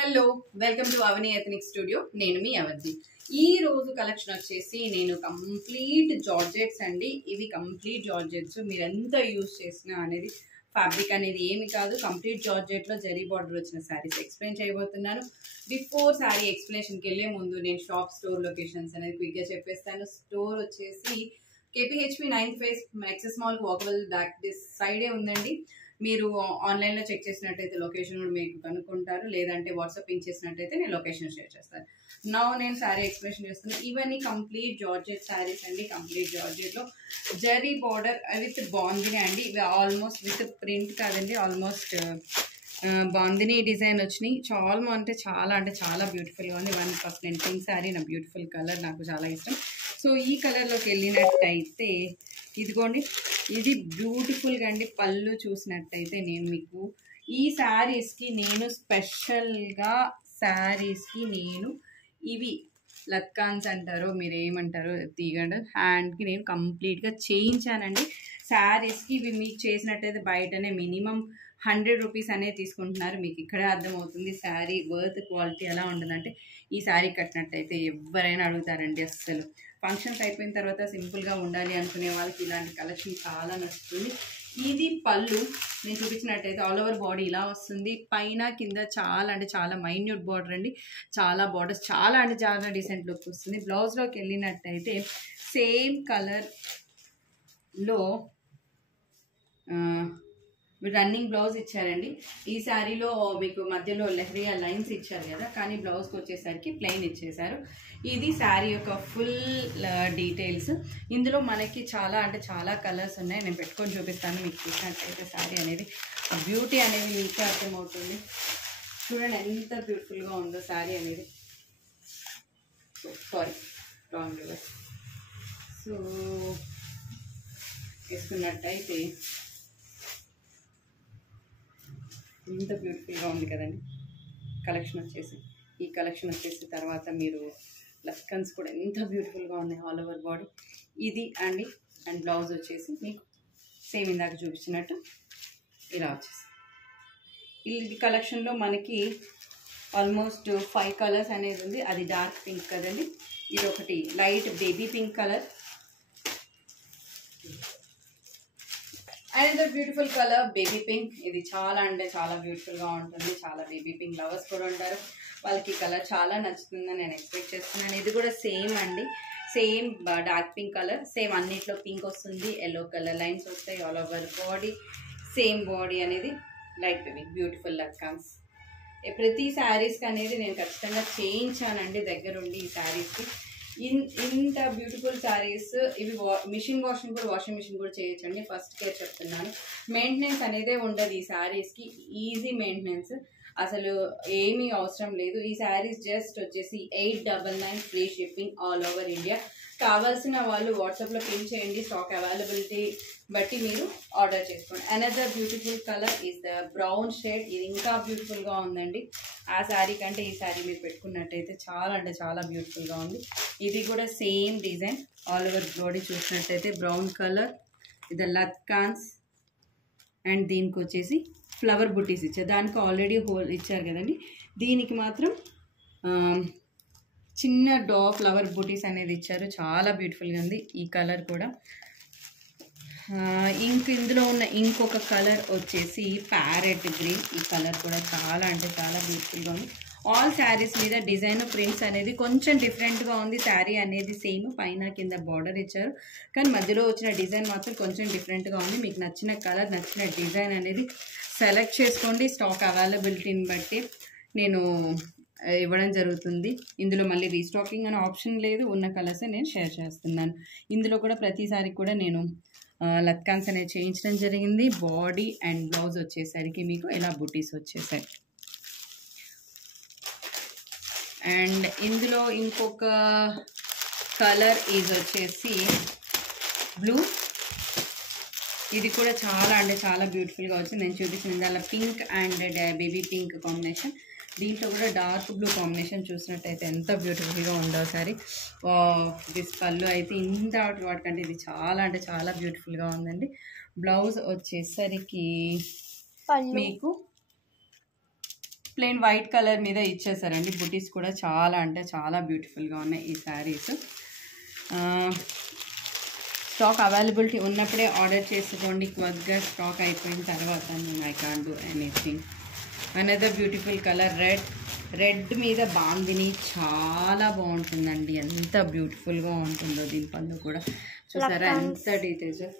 Hello welcome to Avani ethnic studio. నేను మీ అవని. ఈ రోజు కలెక్షన్ వచ్చేసి నేను కంప్లీట్ జార్జెట్స్ అండి. ఇవి కంప్లీట్ జార్జెట్స్. మీరు ఎంత యూజ్ చేసినా అనేది ఫ్యాబ్రిక్ అనేది ఏమి కాదు. కంప్లీట్ జార్జెట్లో జరీ బార్డర్ వచ్చిన శారీస్ ఎక్స్ప్లెయిన్ చేయబోతున్నాను. బిఫోర్ శారీ ఎక్స్ప్లెనేషన్కి వెళ్ళే ముందు నేను షాప్ స్టోర్ లొకేషన్స్ అనేది క్విక్గా చెప్పేస్తాను. స్టోర్ వచ్చేసి KPHP 9th phase ఎక్సెస్ మాల్కి వాకబుల్ బ్యాక్ దిస్ సైడే ఉందండి. మీరు ఆన్లైన్లో చెక్ చేసినట్టయితే లొకేషన్ కూడా మీకు కనుక్కుంటారు. లేదంటే వాట్సాప్ పింక్ చేసినట్టయితే నేను లొకేషన్ షేర్ చేస్తాను. నేను శారీ ఎక్స్ప్లెనేషన్ చేస్తున్నాను. ఇవన్నీ కంప్లీట్ జార్జెట్ శారీస్ అండి. కంప్లీట్ జార్జెట్లో జరీ బార్డర్ విత్ బాందిని అండి. ఇవి ఆల్మోస్ట్ విత్ ప్రింట్ కాదండి, ఆల్మోస్ట్ బాందిని డిజైన్ వచ్చినాయి. చాలా బ్యూటిఫుల్గా ఉంది. 1% పింక్ శారీ నా బ్యూటిఫుల్ కలర్, నాకు చాలా ఇష్టం. సో ఈ కలర్లోకి వెళ్ళినట్టయితే ఇదిగోండి, ఇది బ్యూటిఫుల్గా అండి. పళ్ళు చూసినట్టయితే నేను మీకు ఈ శారీస్కి నేను స్పెషల్గా ఇవి లత్కాన్స్ అంటారో మీరు ఏమంటారో తీగండి, హ్యాండ్కి నేను కంప్లీట్గా చేయించానండి. శారీస్కి ఇవి మీకు చేసినట్టయితే బయటనే మినిమం 100 రూపీస్ అనేది తీసుకుంటున్నారు. మీకు ఇక్కడే అర్థమవుతుంది శారీ వర్త్ క్వాలిటీ ఎలా ఉంటుందంటే. ఈ శారీ కట్టినట్టయితే ఎవరైనా అడుగుతారండి. అస్సలు ఫంక్షన్స్ అయిపోయిన తర్వాత సింపుల్గా ఉండాలి అనుకునే వాళ్ళకి ఇలాంటి కలెక్షన్ చాలా నచ్చుతుంది. ఇది పళ్ళు నేను చూపించినట్టయితే ఆల్ ఓవర్ బాడీ ఇలా వస్తుంది. పైన కింద చాలా మైన్యూట్ బార్డర్ అండి. చాలా బార్డర్స్ చాలా డీసెంట్ లుక్ వస్తుంది. బ్లౌజ్లోకి వెళ్ళినట్టయితే సేమ్ కలర్లో రన్నింగ్ బ్లౌజ్ ఇచ్చారండి. ఈ శారీలో మీకు మధ్యలో లెహరియా లైన్స్ ఇచ్చారు కదా, కానీ బ్లౌజ్కి వచ్చేసరికి ప్లెయిన్ ఇచ్చేశారు. ఇది శారీ యొక్క ఫుల్ డీటెయిల్స్. ఇందులో మనకి చాలా కలర్స్ ఉన్నాయి. నేను పెట్టుకొని చూపిస్తాను. మీకు చూసినట్టయితే శారీ అనేది బ్యూటీ అనేది మీకే అర్థమవుతుంది. చూడండి ఎంత బ్యూటిఫుల్గా ఉందో శారీ అనేది. Wrong reverse. సో వేసుకున్నట్టయితే ఎంత బ్యూటిఫుల్గా ఉంది కదండి కలెక్షన్ వచ్చేసి. ఈ కలెక్షన్ వచ్చేసి తర్వాత మీరు లస్కన్స్ కూడా ఎంత బ్యూటిఫుల్గా ఉన్నాయి ఆల్ ఓవర్ బాడీ. ఇది అండి. అండ్ బ్లౌజ్ వచ్చేసి మీకు సేమ్ ఇందాక చూపించినట్టు ఇలా వచ్చేసి. ఈ కలెక్షన్లో మనకి ఆల్మోస్ట్ 5 కలర్స్ అనేది ఉంది. అది డార్క్ పింక్ కదండి. ఇది ఒకటి light baby pink colour. And beautiful colour baby pink. ఇది చాలా బ్యూటిఫుల్గా ఉంటుంది. చాలా బేబీ పింక్ లవర్స్ కూడా ఉంటారు. వాళ్ళకి కలర్ చాలా నచ్చుతుందని నేను ఎక్స్పెక్ట్ చేస్తున్నాను. ఇది కూడా సేమ్ అండి. Same dark pink colour. Same అన్నిట్లో పింక్ వస్తుంది. ఎల్లో కలర్ లైన్స్ వస్తాయి all over body. Same body అనేది లైట్ బేబీ బ్యూటిఫుల్ లక్కాన్స్. ప్రతి శారీస్కి అనేది నేను ఖచ్చితంగా చేయించానండి దగ్గరుండి. ఈ శారీస్కి ఇంత బ్యూటిఫుల్ శారీస్ ఇవి వాషింగ్ మిషన్ కూడా చేయొచ్చండి. ఫస్ట్ కేర్ చెప్తున్నాను. మెయింటెనెన్స్ అనేదే ఉండదు ఈ శారీస్కి. ఈజీ మెయింటెనెన్స్, అసలు ఏమీ అవసరం లేదు. ఈ శారీస్ జస్ట్ వచ్చేసి 899 free shipping all over India. కావాల్సిన వాళ్ళు వాట్సాప్లో పిన్ చేయండి. స్టాక్ అవైలబిలిటీ బట్టి మీరు ఆర్డర్ చేసుకోండి. Another beautiful colour is the brown shade. ఇది ఇంకా బ్యూటిఫుల్గా ఉందండి. ఆ శారీ కంటే ఈ శారీ మీరు పెట్టుకున్నట్టయితే చాలా బ్యూటిఫుల్గా ఉంది. ఇది కూడా same design all over body చూసినట్టయితే బ్రౌన్ కలర్. ఇది లత్కాన్స్. అండ్ దీనికి వచ్చేసి ఫ్లవర్ బుటీస్ ఇచ్చారు. దానికి ఆల్రెడీ హోల్ ఇచ్చారు కదండి. దీనికి మాత్రం చిన్న ఫ్లవర్ బుటీస్ అనేది ఇచ్చారు. చాలా బ్యూటిఫుల్గా ఉంది ఈ కలర్ కూడా. ఇందులో ఉన్న ఇంకొక కలర్ వచ్చేసి ప్యారెట్ గ్రీన్. ఈ కలర్ కూడా చాలా బ్యూటిఫుల్గా ఉంది. ఆల్ శారీస్ మీద డిజైన్ ప్రింట్స్ అనేది కొంచెం డిఫరెంట్గా ఉంది. శారీ అనేది సేమ్ పైన కింద బార్డర్ ఇచ్చారు, కానీ మధ్యలో వచ్చిన డిజైన్ మాత్రం కొంచెం డిఫరెంట్గా ఉంది. మీకు నచ్చిన కలర్, నచ్చిన డిజైన్ అనేది సెలెక్ట్ చేసుకోండి. స్టాక్ అవైలబిలిటీని బట్టి నేను ఇవ్వడం జరుగుతుంది. ఇందులో మళ్ళీ రీస్టాకింగ్ అనే ఆప్షన్ లేదు. ఉన్న కలర్సే నేను షేర్ చేస్తున్నాను. ఇందులో కూడా ప్రతిసారి కూడా నేను లత్కాన్స్ అనేది చేయించడం జరిగింది. బాడీ అండ్ బ్లౌజ్ వచ్చేసరికి మీకు ఇలా బుటీస్ వచ్చేసాయి. అండ్ ఇందులో ఇంకొక కలర్ ఈజ్ వచ్చేసి బ్లూ. ఇది కూడా చాలా బ్యూటిఫుల్గా వచ్చింది. నేను చూపించిన అలా pink and baby pink combination. దీంట్లో కూడా డార్క్ బ్లూ కాంబినేషన్ చూసినట్టయితే ఎంత బ్యూటిఫుల్గా ఉందో సారీ. దిస్ పళ్ళు అయితే ఇంత వాటికంటే ఇది చాలా బ్యూటిఫుల్గా ఉందండి. బ్లౌజ్ వచ్చేసరికి మీకు ప్లెయిన్ వైట్ కలర్ మీద ఇచ్చేసారండి. బుటీస్ కూడా చాలా అంటే చాలా బ్యూటిఫుల్గా ఉన్నాయి ఈ శారీస్. స్టాక్ అవైలబిలిటీ ఉన్నప్పుడే ఆర్డర్ చేసుకోండి. క్విక్గా స్టాక్ అయిపోయిన తర్వాత నేను I can't do anything. Another beautiful colour red మీద బాందిని చాలా బాగుంటుందండి. ఎంత బ్యూటిఫుల్గా ఉంటుందో దీని పళ్ళు కూడా చూసారా, ఎంత డీటెయిల్స్.